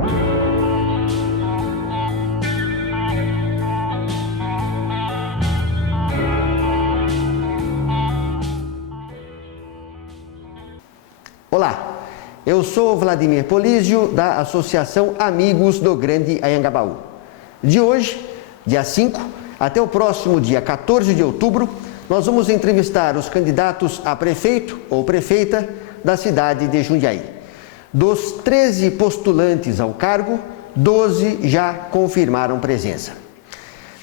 Olá, eu sou Vladimir Polísio, da Associação Amigos do Grande Anhangabaú. De hoje, dia 5, até o próximo dia 14 de outubro, nós vamos entrevistar os candidatos a prefeito ou prefeita da cidade de Jundiaí. Dos 13 postulantes ao cargo, 12 já confirmaram presença.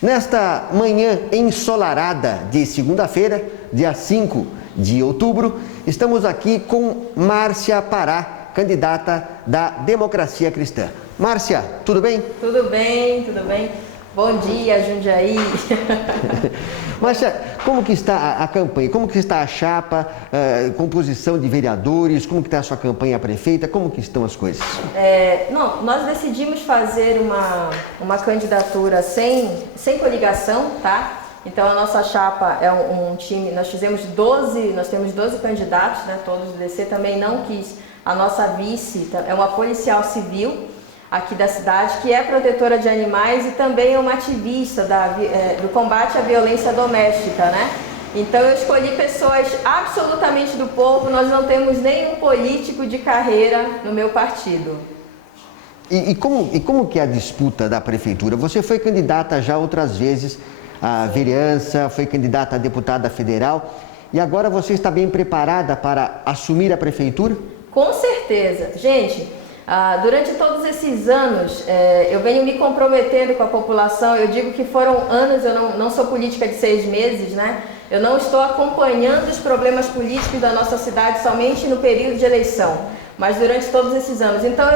Nesta manhã ensolarada de segunda-feira, dia 5 de outubro, estamos aqui com Márcia Pará, candidata da Democracia Cristã. Márcia, tudo bem? Tudo bem, tudo bem. Bom dia, Jundiaí. Márcia, como que está a campanha? Como que está a chapa, composição de vereadores? Como que está a sua campanha prefeita? Como que estão as coisas? Nós decidimos fazer uma candidatura sem coligação, tá? Então a nossa chapa é um time, nós temos 12 candidatos, né? Todos do DC, também não quis. A nossa vice é uma policial civil aqui da cidade, que é protetora de animais e também é uma ativista do combate à violência doméstica, né? Então eu escolhi pessoas absolutamente do povo, nós não temos nenhum político de carreira no meu partido. E como que é a disputa da prefeitura? Você foi candidata já outras vezes à vereança, foi candidata a deputada federal e agora você está bem preparada para assumir a prefeitura? Com certeza. Gente, durante todos esses anos, eu venho me comprometendo com a população. Eu digo que foram anos, eu não sou política de 6 meses, né? Eu não estou acompanhando os problemas políticos da nossa cidade somente no período de eleição, mas durante todos esses anos. Então,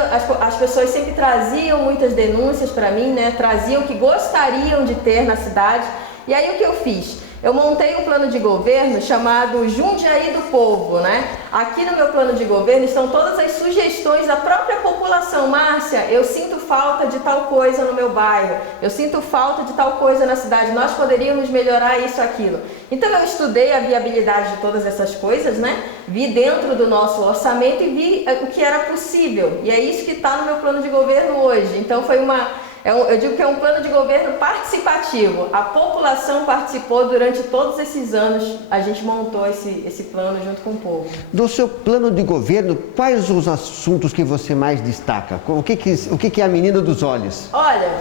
as pessoas sempre traziam muitas denúncias para mim, né? Traziam o que gostariam de ter na cidade. E aí, o que eu fiz? Eu montei um plano de governo chamado Jundiaí do Povo, né? Aqui no meu plano de governo estão todas as sugestões da própria população. Márcia, eu sinto falta de tal coisa no meu bairro, eu sinto falta de tal coisa na cidade, nós poderíamos melhorar isso, aquilo. Então eu estudei a viabilidade de todas essas coisas, né? Vi dentro do nosso orçamento e vi o que era possível. E é isso que está no meu plano de governo hoje. Então eu digo que é um plano de governo participativo. A população participou durante todos esses anos. A gente montou esse plano junto com o povo. Do seu plano de governo, quais os assuntos que você mais destaca? O que é a menina dos olhos? Olha,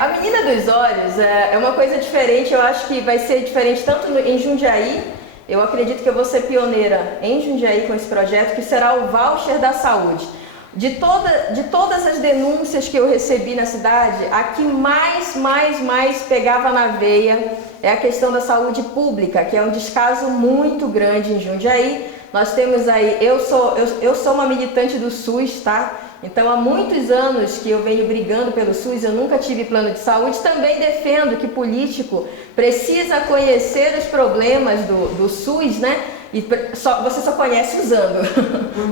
a menina dos olhos é uma coisa diferente. Eu acho que vai ser diferente tanto em Jundiaí. Eu acredito que eu vou ser pioneira em Jundiaí com esse projeto, que será o voucher da saúde. De todas as denúncias que eu recebi na cidade, a que mais pegava na veia é a questão da saúde pública, que é um descaso muito grande em Jundiaí. Nós temos aí, eu sou uma militante do SUS, tá? Então há muitos anos que eu venho brigando pelo SUS, eu nunca tive plano de saúde. Também defendo que político precisa conhecer os problemas do SUS, né? E você só conhece usando,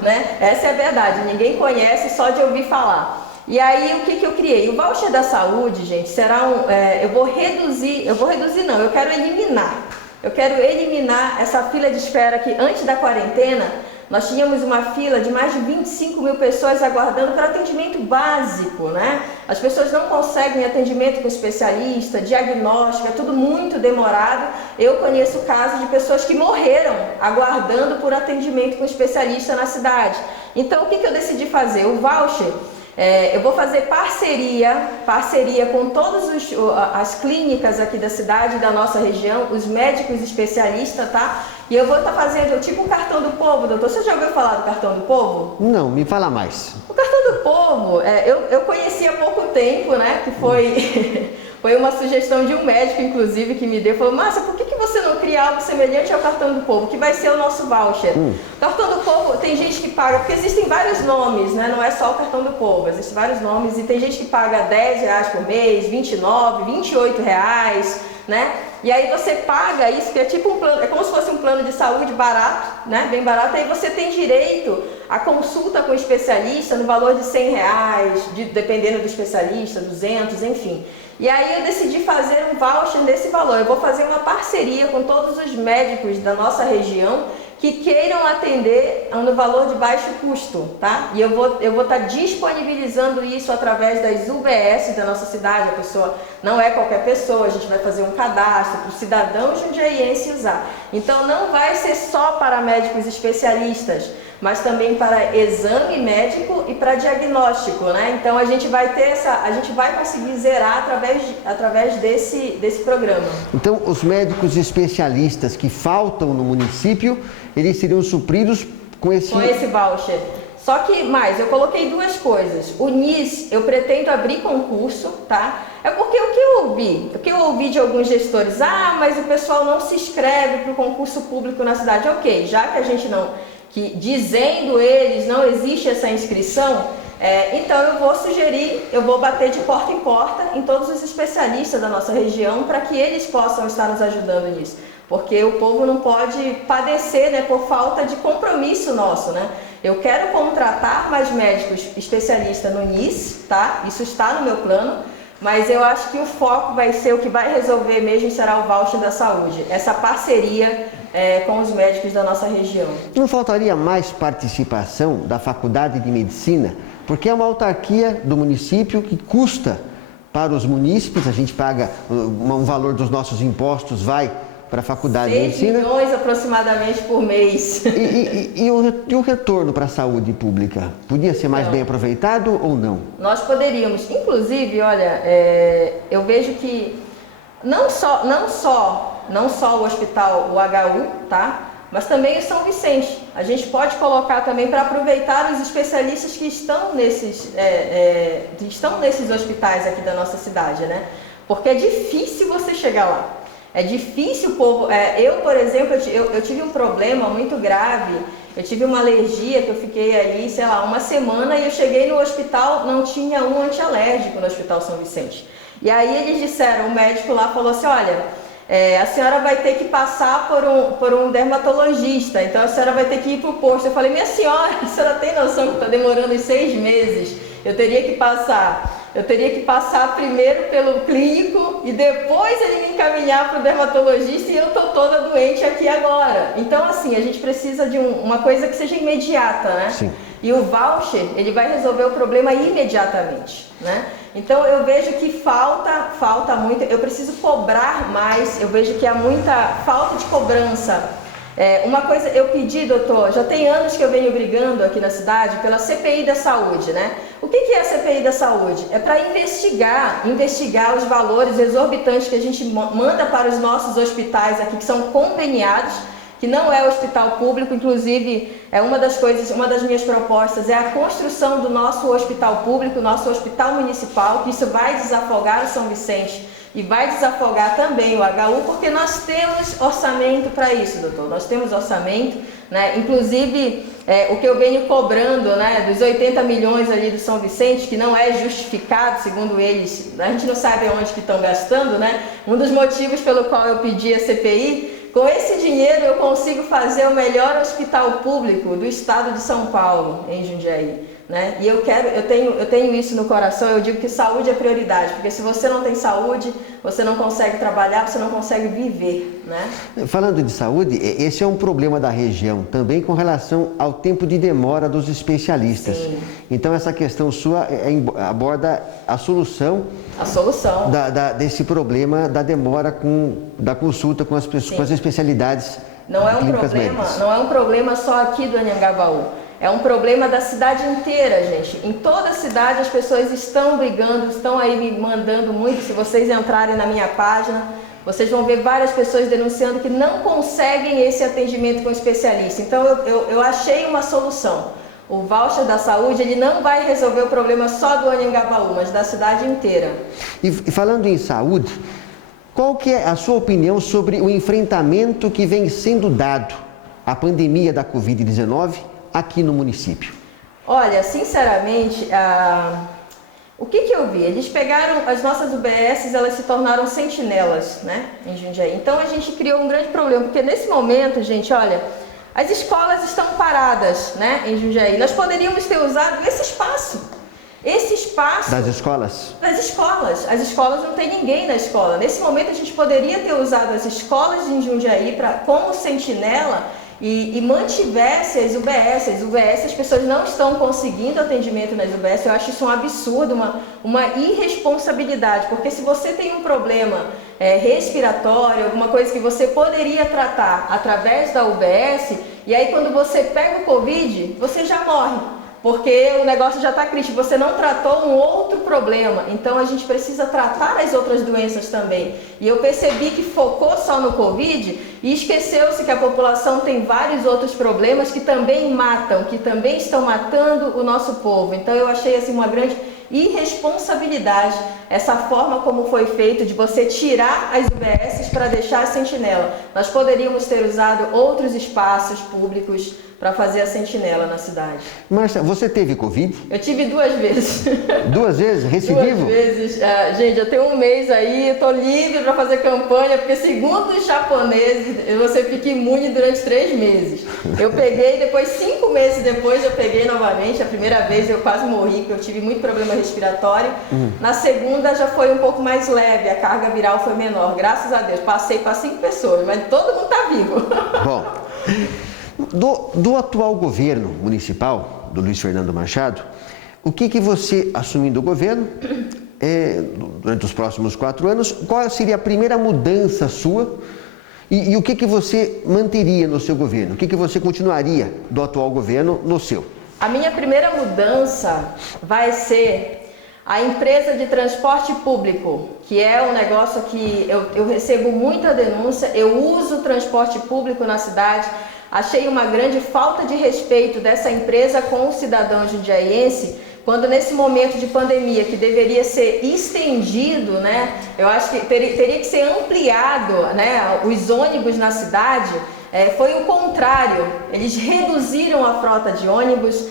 né? Essa é a verdade, ninguém conhece só de ouvir falar. E aí o que eu criei? O voucher da saúde, gente, será eu quero eliminar. Eu quero eliminar essa fila de espera que antes da quarentena nós tínhamos uma fila de mais de 25 mil pessoas aguardando para atendimento básico, né? As pessoas não conseguem atendimento com especialista, diagnóstico, é tudo muito demorado. Eu conheço casos de pessoas que morreram aguardando por atendimento com especialista na cidade. Então, o que eu decidi fazer? O voucher, eu vou fazer parceria com todas as clínicas aqui da cidade, da nossa região, os médicos especialistas, tá? E eu vou estar fazendo tipo um cartão do povo, doutor. Você já ouviu falar do cartão do povo? Não, me fala mais. O cartão do povo, eu conheci há pouco tempo, né? Que foi uma sugestão de um médico, inclusive, que me deu. Falou, Márcia, por que você não cria algo semelhante ao cartão do povo, que vai ser o nosso voucher? O cartão do povo, tem gente que paga, porque existem vários nomes, né? Não é só o cartão do povo, existem vários nomes. E tem gente que paga R$10 por mês, R$29, R$28, né? E aí você paga isso, que é tipo um plano, é como se fosse um plano de saúde barato, né? Bem barato. Aí você tem direito à consulta com o especialista no valor de R$100, dependendo do especialista, 200, enfim. E aí eu decidi fazer um voucher desse valor. Eu vou fazer uma parceria com todos os médicos da nossa região que queiram atender no valor de baixo custo, tá? E eu vou estar disponibilizando isso através das UBS da nossa cidade. A pessoa não é qualquer pessoa, a gente vai fazer um cadastro para o cidadão jundiaiense usar. Então não vai ser só para médicos especialistas, mas também para exame médico e para diagnóstico, né? Então a gente vai conseguir zerar através desse programa. Então os médicos especialistas que faltam no município, eles seriam supridos com esse voucher. Só que mais, eu coloquei duas coisas. O NIS, eu pretendo abrir concurso, tá? É porque o que eu ouvi de alguns gestores, mas o pessoal não se inscreve para o concurso público na cidade. Ok, já que a gente não, dizendo eles, não existe essa inscrição, então eu vou bater de porta em porta em todos os especialistas da nossa região para que eles possam estar nos ajudando nisso. Porque o povo não pode padecer, né, por falta de compromisso nosso, né? Eu quero contratar mais médicos especialistas no NIS, tá? Isso está no meu plano, mas eu acho que o foco vai ser, o que vai resolver mesmo será o voucher da saúde, essa parceria com os médicos da nossa região. Não faltaria mais participação da Faculdade de Medicina? Porque é uma autarquia do município que custa para os munícipes, a gente paga um valor dos nossos impostos, vai para a Faculdade de Medicina. 6 milhões aproximadamente por mês. E o retorno para a saúde pública? Podia ser mais bem aproveitado ou não? Nós poderíamos. Inclusive, olha, eu vejo que não só o hospital, o HU, tá? Mas também o São Vicente. A gente pode colocar também para aproveitar os especialistas que estão nesses hospitais aqui da nossa cidade, né? Porque é difícil você chegar lá. É difícil o povo... eu, por exemplo, eu tive um problema muito grave. Eu tive uma alergia que eu fiquei aí, sei lá, uma semana e eu cheguei no hospital, não tinha um antialérgico no Hospital São Vicente. E aí eles disseram, o médico lá falou assim, olha, a senhora vai ter que passar por um dermatologista, então a senhora vai ter que ir para o posto. Eu falei, minha senhora, a senhora tem noção que está demorando 6 meses? Eu teria que passar primeiro pelo clínico e depois ele me encaminhar para o dermatologista e eu estou toda doente aqui agora. Então, assim, a gente precisa de uma coisa que seja imediata, né? Sim. E o voucher, ele vai resolver o problema imediatamente, né? Então, eu vejo que falta muito, eu preciso cobrar mais, eu vejo que há muita falta de cobrança. Uma coisa, eu pedi, doutor, já tem anos que eu venho brigando aqui na cidade pela CPI da saúde, né? O que é a CPI da saúde? É para investigar os valores exorbitantes que a gente manda para os nossos hospitais aqui, que são conveniados, que não é hospital público. Inclusive, uma das minhas propostas é a construção do nosso hospital público, nosso hospital municipal, que isso vai desafogar o São Vicente e vai desafogar também o HU, porque nós temos orçamento para isso, doutor. Nós temos orçamento, né? Inclusive, o que eu venho cobrando, né, dos 80 milhões ali do São Vicente, que não é justificado, segundo eles, a gente não sabe onde que estão gastando, né? Um dos motivos pelo qual eu pedi a CPI, com esse dinheiro eu consigo fazer o melhor hospital público do estado de São Paulo, em Jundiaí. Né? E eu tenho isso no coração. Eu digo que saúde é prioridade, porque se você não tem saúde, você não consegue trabalhar, você não consegue viver, né? Falando de saúde, esse é um problema da região, também com relação ao tempo de demora dos especialistas. Sim. Então essa questão sua aborda a solução desse problema da demora da consulta com as pessoas, com as especialidades. Não é um problema só aqui do Anhangabaú. É um problema da cidade inteira, gente. Em toda a cidade as pessoas estão brigando, estão aí me mandando muito. Se vocês entrarem na minha página, vocês vão ver várias pessoas denunciando que não conseguem esse atendimento com especialista. Então eu achei uma solução. O voucher da saúde, ele não vai resolver o problema só do Anhangabaú, mas da cidade inteira. E falando em saúde, qual que é a sua opinião sobre o enfrentamento que vem sendo dado à pandemia da Covid-19 aqui no município? Olha, sinceramente, o que eu vi? Eles pegaram as nossas UBSs, elas se tornaram sentinelas, né, em Jundiaí. Então a gente criou um grande problema, porque nesse momento, gente, olha, as escolas estão paradas, né, em Jundiaí. Nós poderíamos ter usado esse espaço. Das escolas? Das escolas. As escolas não tem ninguém na escola. Nesse momento a gente poderia ter usado as escolas em Jundiaí como sentinela e mantivesse as UBS. As UBS, as pessoas não estão conseguindo atendimento nas UBS. Eu acho isso um absurdo, uma irresponsabilidade, porque se você tem um problema respiratório, alguma coisa que você poderia tratar através da UBS, e aí quando você pega o Covid, você já morre. Porque o negócio já está crítico, você não tratou um outro problema, então a gente precisa tratar as outras doenças também. E eu percebi que focou só no Covid e esqueceu-se que a população tem vários outros problemas que também matam, que também estão matando o nosso povo. Então eu achei assim uma grande irresponsabilidade essa forma como foi feito de você tirar as UBSs para deixar a sentinela. Nós poderíamos ter usado outros espaços públicos para fazer a sentinela na cidade. Márcia, você teve Covid? Eu tive 2 vezes. 2 vezes? Recidivo? 2 vezes. Gente, eu tenho 1 mês aí, eu tô livre para fazer campanha, porque segundo os japoneses, você fica imune durante 3 meses. Eu peguei, depois 5 meses depois eu peguei novamente. A primeira vez eu quase morri, porque eu tive muito problema respiratório. Na segunda já foi um pouco mais leve, a carga viral foi menor, graças a Deus. Passei para 5 pessoas, mas todo mundo tá vivo. Bom, do atual governo municipal, do Luiz Fernando Machado, o que você, assumindo o governo, durante os próximos 4 anos, qual seria a primeira mudança sua e o que você manteria no seu governo? O que você continuaria do atual governo no seu? A minha primeira mudança vai ser a empresa de transporte público, que é um negócio que eu recebo muita denúncia, eu uso transporte público na cidade. Achei uma grande falta de respeito dessa empresa com o cidadão jundiaiense, quando nesse momento de pandemia, que deveria ser estendido, né, eu acho que teria que ser ampliado, né, os ônibus na cidade, foi o contrário, eles reduziram a frota de ônibus.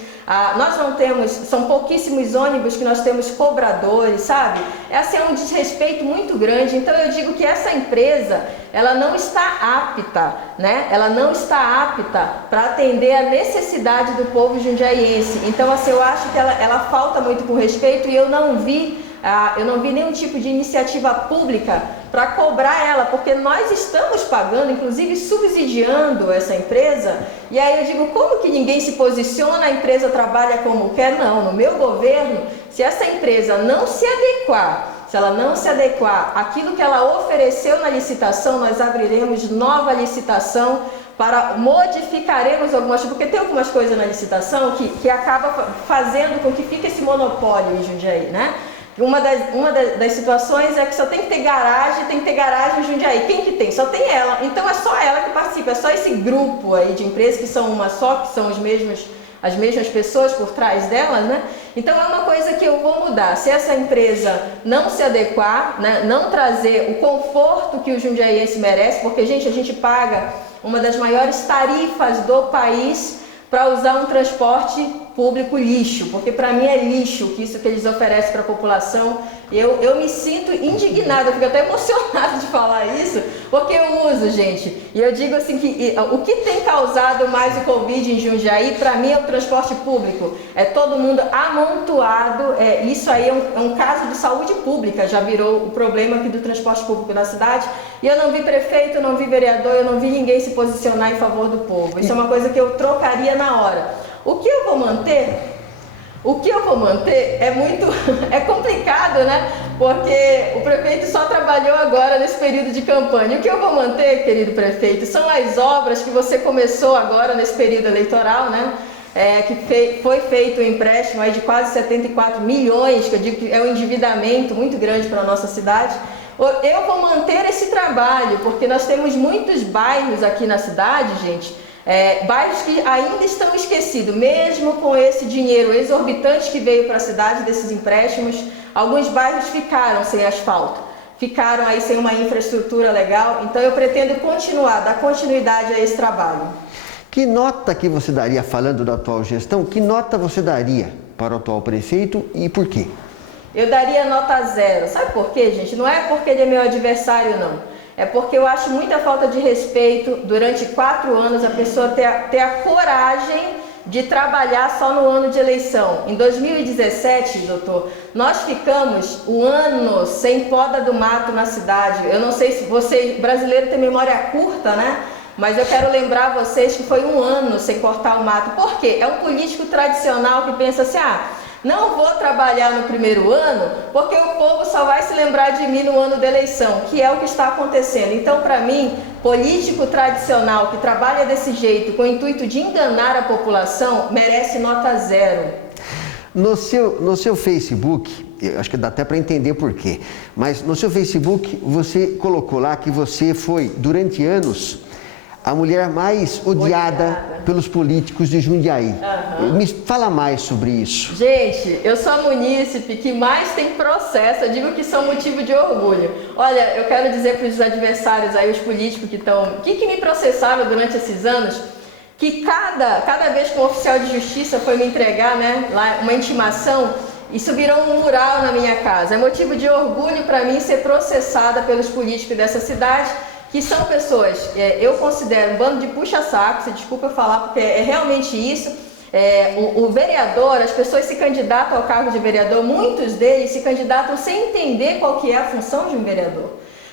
Nós não temos, são pouquíssimos ônibus que nós temos cobradores, sabe? Esse é um desrespeito muito grande. Então eu digo que essa empresa, ela não está apta, né? Ela não está apta para atender a necessidade do povo jundiaiense. Então assim, eu acho que ela falta muito com respeito e eu não vi nenhum tipo de iniciativa pública para cobrar ela, porque nós estamos pagando, inclusive subsidiando essa empresa, e aí eu digo, como que ninguém se posiciona, a empresa trabalha como quer? Não, no meu governo, se essa empresa não se adequar, se ela não se adequar àquilo que ela ofereceu na licitação, nós abriremos nova licitação modificaremos algumas, porque tem algumas coisas na licitação que acaba fazendo com que fique esse monopólio em Jundiaí, né? Uma das situações é que só tem que ter garagem em Jundiaí. Quem que tem? Só tem ela. Então é só ela que participa, é só esse grupo aí de empresas que são uma só, que são as mesmas pessoas por trás delas, né? Então é uma coisa que eu vou mudar. Se essa empresa não se adequar, né, não trazer o conforto que o jundiaiense merece, porque, gente, a gente paga uma das maiores tarifas do país para usar um transporte público lixo, porque para mim é lixo isso que eles oferecem para a população. Eu me sinto indignada, eu fico até emocionada de falar isso, porque eu uso, gente. E eu digo assim que o que tem causado mais o Covid em Jundiaí, para mim, é o transporte público. É todo mundo amontoado, isso aí é um caso de saúde pública, já virou o problema aqui do transporte público na cidade. E eu não vi prefeito, eu não vi vereador, eu não vi ninguém se posicionar em favor do povo. Isso é uma coisa que eu trocaria na hora. O que eu vou manter? O que eu vou manter é complicado, né? Porque o prefeito só trabalhou agora nesse período de campanha. O que eu vou manter, querido prefeito, são as obras que você começou agora nesse período eleitoral, né? Que foi feito um empréstimo aí de quase 74 milhões, que eu digo que é um endividamento muito grande para a nossa cidade. Eu vou manter esse trabalho, porque nós temos muitos bairros aqui na cidade, gente, bairros que ainda estão esquecidos, mesmo com esse dinheiro exorbitante que veio para a cidade desses empréstimos. Alguns bairros ficaram sem asfalto, ficaram aí sem uma infraestrutura legal. Então eu pretendo dar continuidade a esse trabalho. Que nota que você daria, falando da atual gestão, que nota você daria para o atual prefeito e por quê? Eu daria nota 0. Sabe por quê, gente? Não é porque ele é meu adversário, não. É porque eu acho muita falta de respeito durante 4 anos a pessoa ter a coragem de trabalhar só no ano de eleição. Em 2017, doutor, nós ficamos um ano sem poda do mato na cidade. Eu não sei se você, brasileiro, tem memória curta, né? mas eu quero lembrar vocês que foi 1 ano sem cortar o mato. Por quê? É um político tradicional que pensa assim, não vou trabalhar no primeiro ano porque o povo só vai se lembrar de mim no ano da eleição, que é o que está acontecendo. Então, para mim, político tradicional que trabalha desse jeito, com o intuito de enganar a população, merece nota 0. No seu Facebook, eu acho que dá até para entender por quê, mas no seu Facebook você colocou lá que você foi, durante anos, a mulher mais odiada pelos políticos de Jundiaí. Me fala mais sobre isso. Gente, eu sou a munícipe que mais tem processo, eu digo que são motivo de orgulho. Olha, eu quero dizer para os adversários aí, os políticos que me processaram durante esses anos, que cada vez que um oficial de justiça foi me entregar, né, lá, uma intimação, isso virou um mural na minha casa. É motivo de orgulho para mim ser processada pelos políticos dessa cidade, que são pessoas, eu considero um bando de puxa-saco, se desculpa eu falar, porque é realmente isso. O vereador, as pessoas se candidatam ao cargo de vereador, muitos deles se candidatam sem entender qual que é a função de um vereador.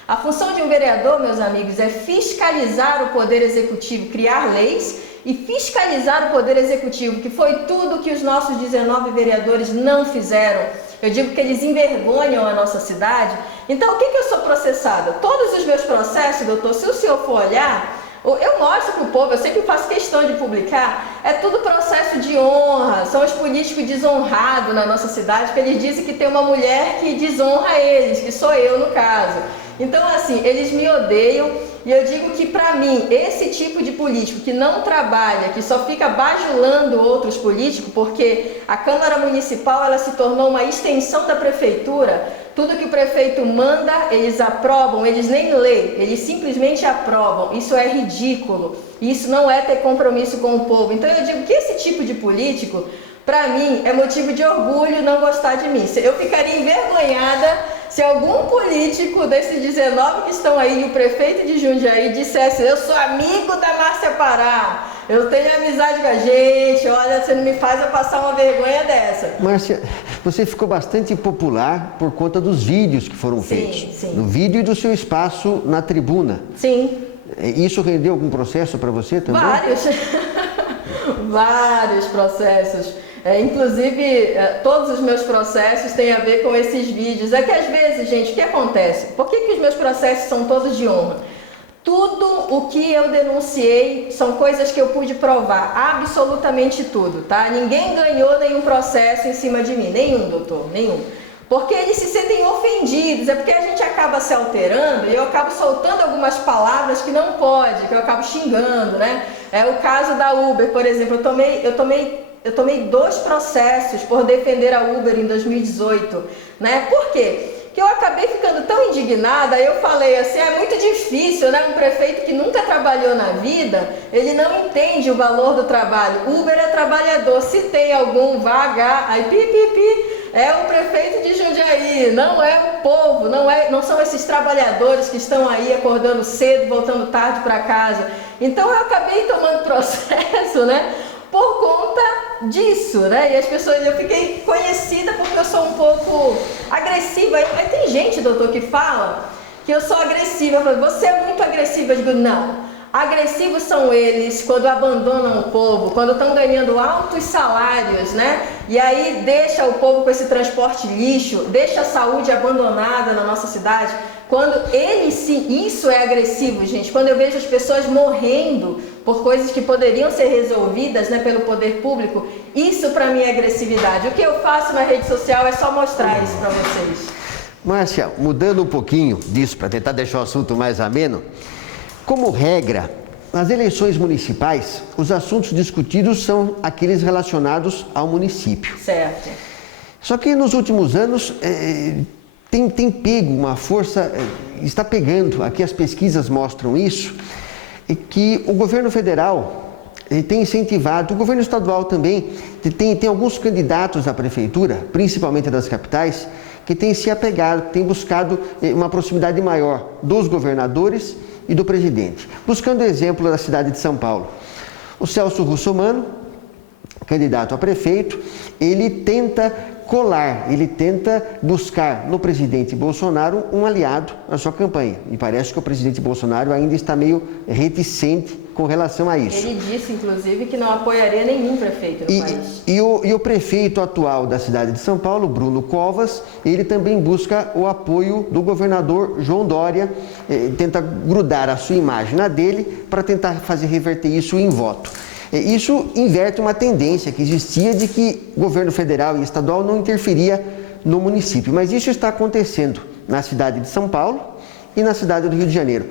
A função de um vereador, meus amigos, é fiscalizar o poder executivo, criar leis e fiscalizar o poder executivo, que foi tudo que os nossos 19 vereadores não fizeram. Eu digo que eles envergonham a nossa cidade. Então, o que eu sou processada? Todos os meus processos, doutor, se o senhor for olhar, eu mostro para o povo, eu sempre faço questão de publicar, é tudo processo de honra, são os políticos desonrados na nossa cidade, que eles dizem que tem uma mulher que desonra eles, que sou eu no caso. Então, assim, eles me odeiam e eu digo que, para mim, esse tipo de político que não trabalha, que só fica bajulando outros políticos, porque a Câmara Municipal ela se tornou uma extensão da Prefeitura, tudo que o prefeito manda, eles aprovam, eles nem lêem, eles simplesmente aprovam. Isso é ridículo, isso não é ter compromisso com o povo. Então, eu digo que esse tipo de político, para mim, é motivo de orgulho não gostar de mim. Eu ficaria envergonhada se algum político desses 19 que estão aí, e o prefeito de Jundiaí, dissesse: eu sou amigo da Márcia Pará, eu tenho amizade com a gente, olha, você não me faz eu passar uma vergonha dessa. Márcia, você ficou bastante popular por conta dos vídeos que foram feitos. Sim. No vídeo e do seu espaço na tribuna. Sim. Isso rendeu algum processo para você também? Vários. Vários processos. Inclusive, todos os meus processos têm a ver com esses vídeos. É que às vezes, gente, o que acontece? Por que os meus processos são todos de honra? Tudo o que eu denunciei são coisas que eu pude provar, absolutamente tudo, tá? Ninguém ganhou nenhum processo em cima de mim, nenhum, doutor, nenhum. Porque eles se sentem ofendidos, é porque a gente acaba se alterando e eu acabo soltando algumas palavras que não pode, que eu acabo xingando, né? É o caso da Uber, por exemplo, eu tomei 2 processos por defender a Uber em 2018, né? Por quê? Que eu acabei ficando tão indignada, eu falei assim, é muito difícil, né? Um prefeito que nunca trabalhou na vida, ele não entende o valor do trabalho. Uber é trabalhador, se tem algum vaga, aí é o prefeito de Jundiaí, não é o povo, não são esses trabalhadores que estão aí acordando cedo, voltando tarde para casa. Então eu acabei tomando processo, né? Por conta disso, né? E as pessoas, eu fiquei conhecida porque eu sou um pouco agressiva. Aí tem gente, doutor, que fala que eu sou agressiva. Eu falo, você é muito agressiva. Eu digo, não. Agressivos são eles quando abandonam o povo, quando estão ganhando altos salários, né? E aí deixa o povo com esse transporte lixo, deixa a saúde abandonada na nossa cidade. Quando eles sim, isso é agressivo, gente. Quando eu vejo as pessoas morrendo por coisas que poderiam ser resolvidas, né, pelo poder público, isso para mim é agressividade. O que eu faço na rede social é só mostrar isso para vocês. Márcia, mudando um pouquinho disso para tentar deixar o assunto mais ameno, como regra, nas eleições municipais, os assuntos discutidos são aqueles relacionados ao município. Certo. Só que nos últimos anos tem pego uma força, está pegando, aqui as pesquisas mostram isso, e que o governo federal tem incentivado, o governo estadual também, tem alguns candidatos à prefeitura, principalmente das capitais, que têm se apegado, têm buscado uma proximidade maior dos governadores e do presidente. Buscando o exemplo da cidade de São Paulo. O Celso Russomano, candidato a prefeito, ele tenta colar, ele tenta buscar no presidente Bolsonaro um aliado na sua campanha. E parece que o presidente Bolsonaro ainda está meio reticente com relação a isso. Ele disse, inclusive, que não apoiaria nenhum prefeito no país. E o prefeito atual da cidade de São Paulo, Bruno Covas, ele também busca o apoio do governador João Dória, tenta grudar a sua imagem na dele para tentar fazer reverter isso em voto. Isso inverte uma tendência que existia de que o governo federal e estadual não interferia no município, mas isso está acontecendo na cidade de São Paulo e na cidade do Rio de Janeiro.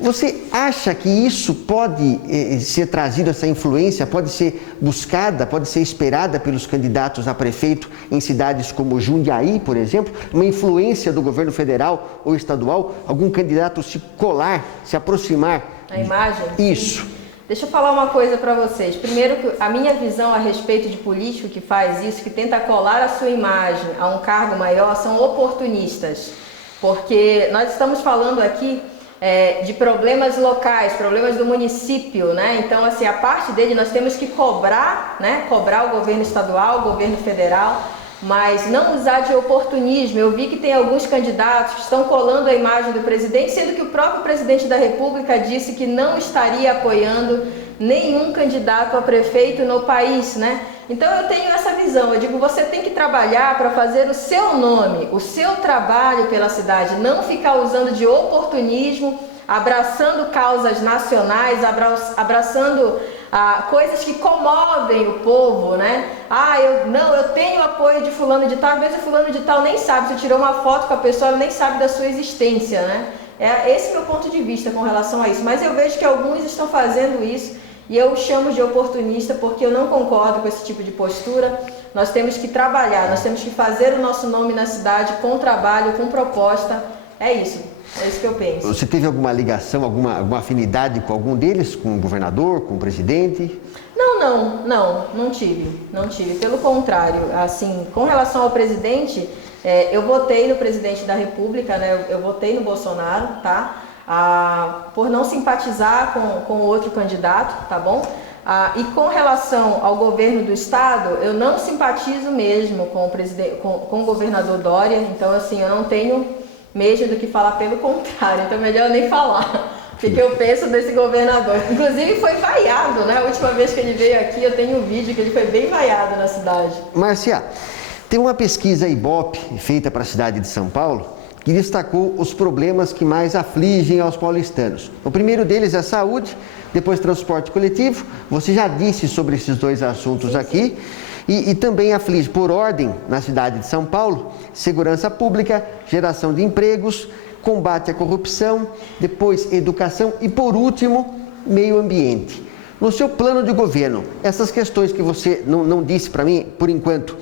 Você acha que isso pode ser trazido, essa influência, pode ser buscada, pode ser esperada pelos candidatos a prefeito em cidades como Jundiaí, por exemplo? Uma influência do governo federal ou estadual? Algum candidato se colar, se aproximar? A imagem? Isso. Deixa eu falar uma coisa para vocês. Primeiro, a minha visão a respeito de político que faz isso, que tenta colar a sua imagem a um cargo maior, são oportunistas. Porque nós estamos falando aqui de problemas locais, problemas do município, né? Então, assim, a parte dele nós temos que cobrar, né? Cobrar o governo estadual, o governo federal, mas não usar de oportunismo. Eu vi que tem alguns candidatos que estão colando a imagem do presidente, sendo que o próprio presidente da República disse que não estaria apoiando nenhum candidato a prefeito no país, né? Então eu tenho essa visão, eu digo, você tem que trabalhar para fazer o seu nome, o seu trabalho pela cidade, não ficar usando de oportunismo, abraçando causas nacionais, abraçando coisas que comovem o povo, né? Eu tenho apoio de fulano de tal, às vezes o fulano de tal nem sabe, se tirou uma foto com a pessoa, ela nem sabe da sua existência, né? Esse é o meu ponto de vista com relação a isso, mas eu vejo que alguns estão fazendo isso e eu chamo de oportunista porque eu não concordo com esse tipo de postura. Nós temos que trabalhar, nós temos que fazer o nosso nome na cidade com trabalho, com proposta, é isso que eu penso. Você teve alguma ligação, alguma afinidade com algum deles, com o governador, com o presidente? Não tive. Pelo contrário, assim, com relação ao presidente, eu votei no presidente da República, né? Eu votei no Bolsonaro, tá? Por não simpatizar com outro candidato, tá bom? E com relação ao governo do estado, eu não simpatizo mesmo com o governador Dória, então assim, eu não tenho mesmo do que falar, pelo contrário, então melhor nem falar. O que eu penso desse governador? Inclusive foi vaiado, né? A última vez que ele veio aqui, eu tenho um vídeo que ele foi bem vaiado na cidade. Márcia, tem uma pesquisa Ibope feita para a cidade de São Paulo que destacou os problemas que mais afligem aos paulistanos. O primeiro deles é a saúde, depois transporte coletivo. Você já disse sobre esses dois assuntos aqui. E também aflige, por ordem, na cidade de São Paulo, segurança pública, geração de empregos, combate à corrupção, depois educação e, por último, meio ambiente. No seu plano de governo, essas questões que você não disse para mim, por enquanto,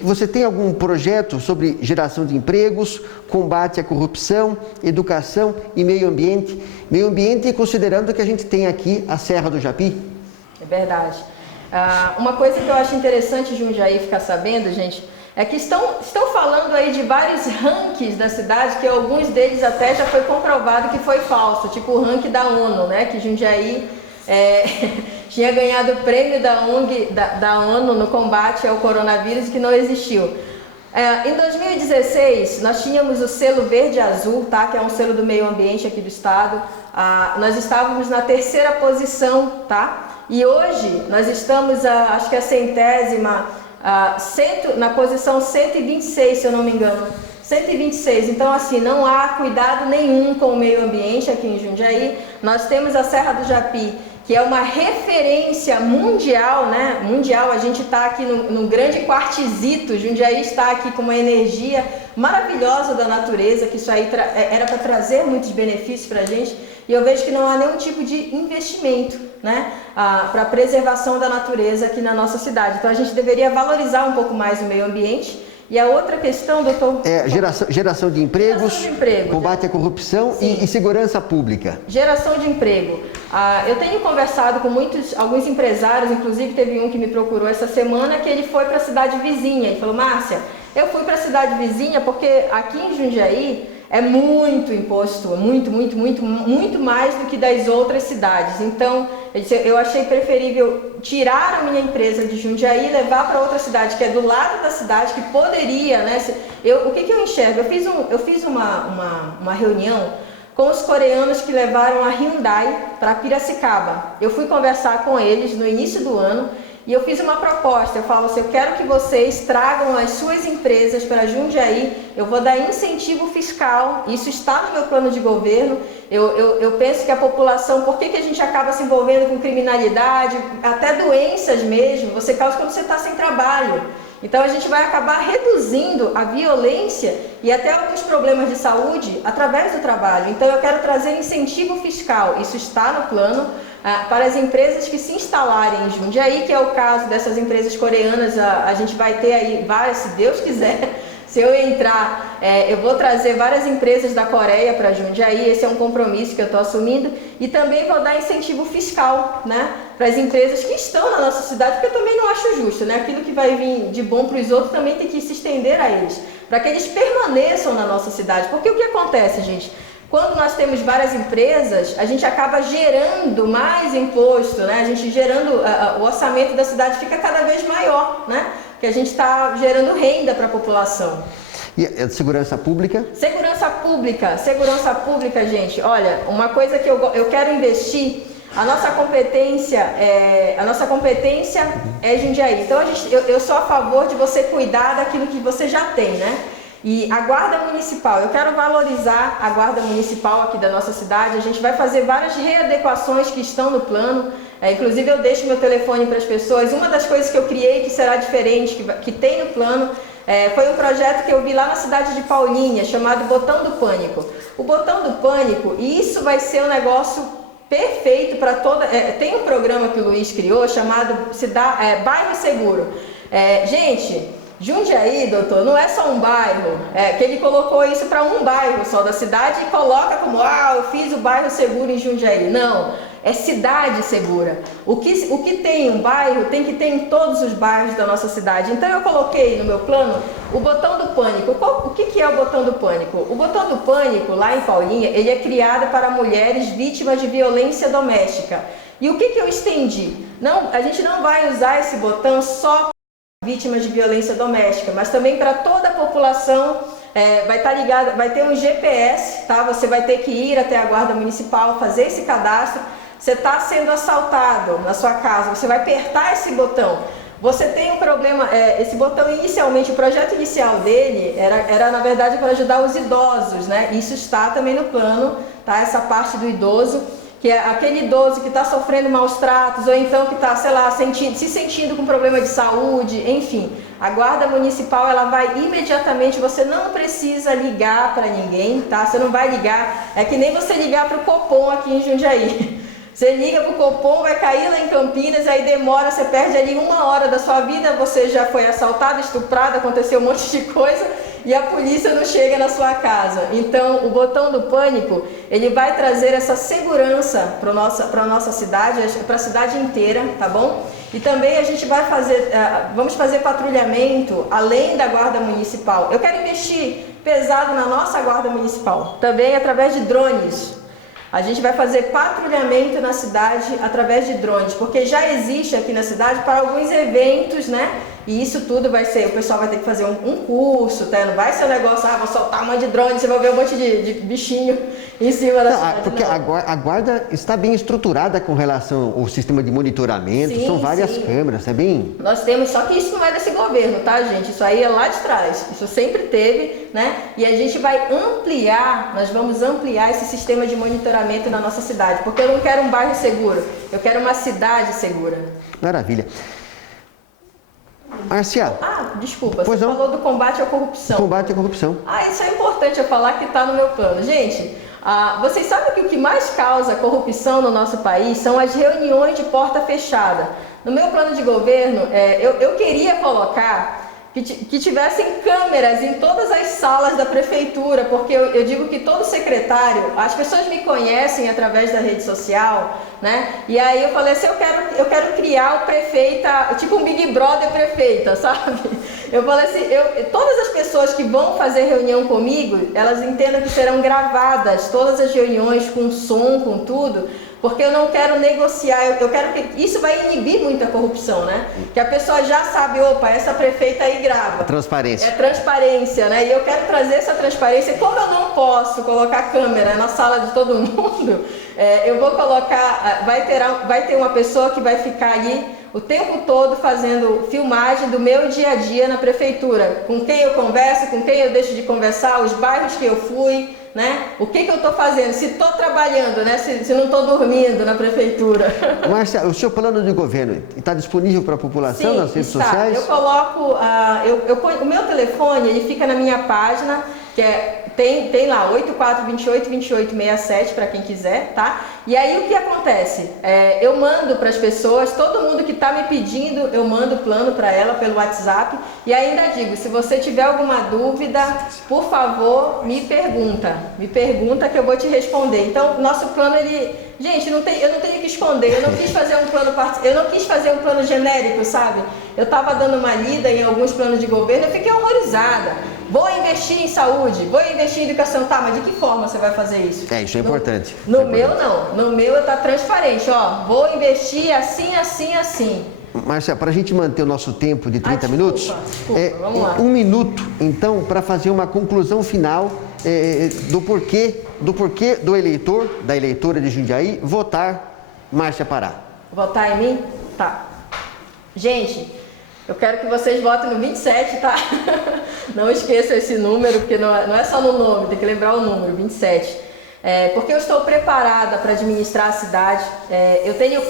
você tem algum projeto sobre geração de empregos, combate à corrupção, educação e meio ambiente? Meio ambiente considerando que a gente tem aqui a Serra do Japi? É verdade. Uma coisa que eu acho interessante Jundiaí ficar sabendo, gente, é que estão falando aí de vários rankings da cidade, que alguns deles até já foi comprovado que foi falso, tipo o ranking da ONU, né, que Jundiaí tinha ganhado o prêmio da ONU no combate ao coronavírus que não existiu. Em 2016, nós tínhamos o selo verde azul, tá? Que é um selo do meio ambiente aqui do estado. Nós estávamos na 3ª posição, tá? E hoje nós estamos, acho que a centésima, na posição 126, se eu não me engano. 126, então assim, não há cuidado nenhum com o meio ambiente aqui em Jundiaí. Nós temos a Serra do Japi, que é uma referência mundial, né? Mundial, a gente está aqui num grande quartzito, Jundiaí está aqui com uma energia maravilhosa da natureza, que isso aí era para trazer muitos benefícios para a gente, e eu vejo que não há nenhum tipo de investimento, né? Para a preservação da natureza aqui na nossa cidade. Então a gente deveria valorizar um pouco mais o meio ambiente. E a outra questão, doutor... Geração de empregos, combate à corrupção e segurança pública. Geração de emprego. Eu tenho conversado com alguns empresários, inclusive teve um que me procurou essa semana, que ele foi para a cidade vizinha. Ele falou, Márcia, eu fui para a cidade vizinha porque aqui em Jundiaí é muito imposto, muito mais do que das outras cidades. Então, eu achei preferível tirar a minha empresa de Jundiaí e levar para outra cidade, que é do lado da cidade, que poderia, né? O que eu enxergo? Eu fiz uma reunião com os coreanos que levaram a Hyundai para Piracicaba. Eu fui conversar com eles no início do ano e eu fiz uma proposta. Eu falo assim, eu quero que vocês tragam as suas empresas para Jundiaí, eu vou dar incentivo fiscal, isso está no meu plano de governo. Eu penso que a população, por que a gente acaba se envolvendo com criminalidade, até doenças mesmo, você causa quando você está sem trabalho. Então a gente vai acabar reduzindo a violência e até alguns problemas de saúde através do trabalho. Então eu quero trazer incentivo fiscal, isso está no plano, para as empresas que se instalarem em Jundiaí, que é o caso dessas empresas coreanas. A gente vai ter aí várias, se Deus quiser. Se eu entrar, eu vou trazer várias empresas da Coreia para Jundiaí, esse é um compromisso que eu estou assumindo, e também vou dar incentivo fiscal, né, para as empresas que estão na nossa cidade, porque eu também não acho justo, né, aquilo que vai vir de bom para os outros também tem que se estender a eles, para que eles permaneçam na nossa cidade, porque o que acontece, gente? Quando nós temos várias empresas, a gente acaba gerando mais imposto, né? A gente gerando, o orçamento da cidade fica cada vez maior, né? Que a gente está gerando renda para a população. E a segurança pública? Segurança pública, gente. Olha, uma coisa que eu quero investir, a nossa competência é Jundiaí. Então eu sou a favor de você cuidar daquilo que você já tem, né? E a Guarda Municipal, eu quero valorizar a Guarda Municipal aqui da nossa cidade. A gente vai fazer várias readequações que estão no plano. Inclusive eu deixo meu telefone para as pessoas. Uma das coisas que eu criei que será diferente, que tem no plano, foi um projeto que eu vi lá na cidade de Paulinha, chamado Botão do Pânico. O Botão do Pânico, e isso vai ser um negócio perfeito para toda... tem um programa que o Luiz criou chamado Bairro Seguro. Gente... Jundiaí, doutor, não é só um bairro, que ele colocou isso para um bairro só da cidade e coloca como, eu fiz o bairro seguro em Jundiaí. Não, é cidade segura. O que tem um bairro tem que ter em todos os bairros da nossa cidade. Então eu coloquei no meu plano o Botão do Pânico. O que é o Botão do Pânico? O Botão do Pânico, lá em Paulinha, ele é criado para mulheres vítimas de violência doméstica. E o que eu estendi? Não, a gente não vai usar esse botão só vítimas de violência doméstica, mas também para toda a população. Vai estar ligado, vai ter um GPS, tá? Você vai ter que ir até a Guarda Municipal, fazer esse cadastro. Você está sendo assaltado na sua casa, você vai apertar esse botão. Você tem um problema, esse botão inicialmente, o projeto inicial dele era na verdade para ajudar os idosos, né? Isso está também no plano, tá? Essa parte do idoso, que é aquele idoso que está sofrendo maus tratos, ou então que está, sei lá, se sentindo com problema de saúde, enfim. A Guarda Municipal, ela vai imediatamente, você não precisa ligar para ninguém, tá? Você não vai ligar, é que nem você ligar para o Copom aqui em Jundiaí. Você liga para o Copom, vai cair lá em Campinas, aí demora, você perde ali 1 hora da sua vida, você já foi assaltado, estuprado, aconteceu um monte de coisa, e a polícia não chega na sua casa. Então, o Botão do Pânico, ele vai trazer essa segurança para a nossa cidade, para a cidade inteira, tá bom? E também a gente vai vamos fazer patrulhamento além da Guarda Municipal. Eu quero investir pesado na nossa Guarda Municipal, também através de drones. A gente vai fazer patrulhamento na cidade através de drones, porque já existe aqui na cidade para alguns eventos, né? E isso tudo vai ser, o pessoal vai ter que fazer um curso, tá? Não vai ser um negócio, vou soltar um monte de drone, você vai ver um monte de bichinho em cima da cidade. Porque a guarda está bem estruturada com relação ao sistema de monitoramento, sim, são várias câmeras, é bem... Nós temos, só que isso não é desse governo, tá, gente? Isso aí é lá de trás, isso sempre teve, né? E a gente vai ampliar, nós vamos ampliar esse sistema de monitoramento na nossa cidade, porque eu não quero um bairro seguro, eu quero uma cidade segura. Maravilha. Marcia. Desculpa, você falou do combate à corrupção. Combate à corrupção. Isso é importante eu falar que está no meu plano. Gente, vocês sabem que o que mais causa corrupção no nosso país são as reuniões de porta fechada. No meu plano de governo, eu queria colocar que tivessem câmeras em todas as salas da prefeitura, porque eu digo que todo secretário, as pessoas me conhecem através da rede social, né? E aí eu falei assim, eu quero criar o prefeita, tipo um Big Brother prefeita, sabe? Eu falei assim, todas as pessoas pessoas que vão fazer reunião comigo, elas entendam que serão gravadas todas as reuniões com som, com tudo, porque eu não quero negociar, eu quero que isso vai inibir muito a corrupção, né? Que a pessoa já sabe, opa, essa prefeita aí grava. Transparência. É transparência, né? E eu quero trazer essa transparência. Como eu não posso colocar câmera na sala de todo mundo, eu vou colocar, vai ter uma pessoa que vai ficar ali o tempo todo fazendo filmagem do meu dia a dia na prefeitura, com quem eu converso, com quem eu deixo de conversar, os bairros que eu fui, né? O que eu estou fazendo, se estou trabalhando, né? Se não estou dormindo na prefeitura. Márcia, o seu plano de governo está disponível para a população? Sim, nas redes sociais? Eu coloco, o meu telefone, ele fica na minha página, que tem lá 8428-2867 para quem quiser, tá? E aí o que acontece? Eu mando para as pessoas, todo mundo que está me pedindo, eu mando o plano para ela pelo WhatsApp e ainda digo, se você tiver alguma dúvida, por favor, me pergunta que eu vou te responder. Então, nosso plano, gente, eu não tenho que esconder, eu não quis fazer um plano genérico, sabe? Eu estava dando uma lida em alguns planos de governo, eu fiquei horrorizada. Vou investir em saúde, vou investir em educação, tá, mas de que forma você vai fazer isso? Isso é importante. No meu não, no meu tá transparente, ó, vou investir assim, assim, assim. Márcia, para a gente manter o nosso tempo de 30 minutos, vamos lá. 1 minuto, então, para fazer uma conclusão final do porquê do eleitor, da eleitora de Jundiaí, votar Márcia Pará. Votar em mim? Tá. Gente, eu quero que vocês votem no 27, tá? Não esqueçam esse número, porque não é só no nome, tem que lembrar o número, 27. Porque eu estou preparada para administrar a cidade, eu tenho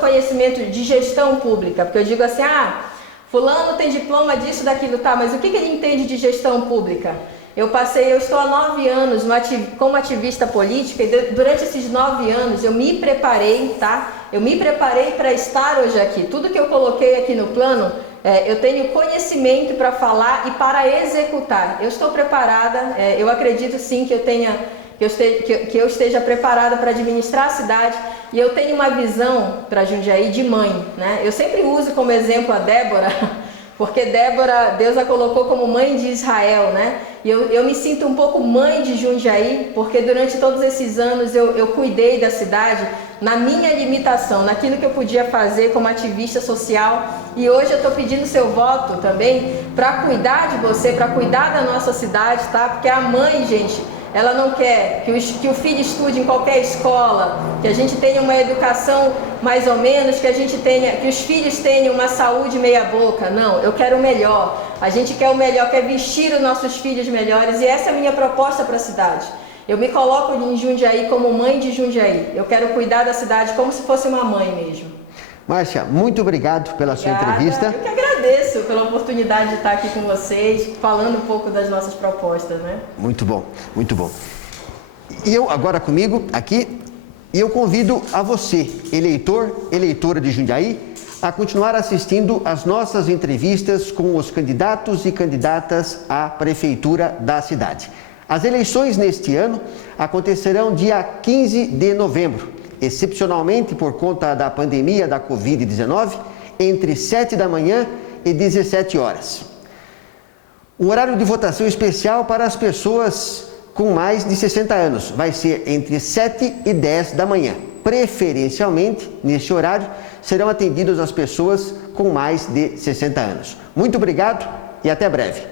conhecimento de gestão pública, porque eu digo assim, fulano tem diploma disso, daquilo, tá, mas o que ele entende de gestão pública? Eu estou há 9 anos como ativista política e durante esses 9 anos eu me preparei, tá? Eu me preparei para estar hoje aqui. Tudo que eu coloquei aqui no plano, eu tenho conhecimento para falar e para executar. Eu estou preparada, eu acredito sim que eu esteja preparada para administrar a cidade e eu tenho uma visão para Jundiaí de mãe, né? Eu sempre uso como exemplo a Débora, porque Débora, Deus a colocou como mãe de Israel, né? E eu me sinto um pouco mãe de Jundiaí, porque durante todos esses anos eu cuidei da cidade na minha limitação, naquilo que eu podia fazer como ativista social. E hoje eu estou pedindo seu voto também para cuidar de você, para cuidar da nossa cidade, tá? Porque a mãe, gente, ela não quer que o filho estude em qualquer escola, que a gente tenha uma educação mais ou menos, que os filhos tenham uma saúde meia boca. Não, eu quero o melhor. A gente quer o melhor, quer vestir os nossos filhos melhores e essa é a minha proposta para a cidade. Eu me coloco em Jundiaí como mãe de Jundiaí. Eu quero cuidar da cidade como se fosse uma mãe mesmo. Márcia, muito obrigado pela sua entrevista. Eu que agradeço pela oportunidade de estar aqui com vocês, falando um pouco das nossas propostas, né? Muito bom, muito bom. E eu, agora comigo, aqui, eu convido a você, eleitor, eleitora de Jundiaí, a continuar assistindo às nossas entrevistas com os candidatos e candidatas à prefeitura da cidade. As eleições neste ano acontecerão dia 15 de novembro. Excepcionalmente por conta da pandemia da Covid-19, entre 7 da manhã e 17 horas. O horário de votação especial para as pessoas com mais de 60 anos vai ser entre 7 e 10 da manhã. Preferencialmente, neste horário, serão atendidas as pessoas com mais de 60 anos. Muito obrigado e até breve.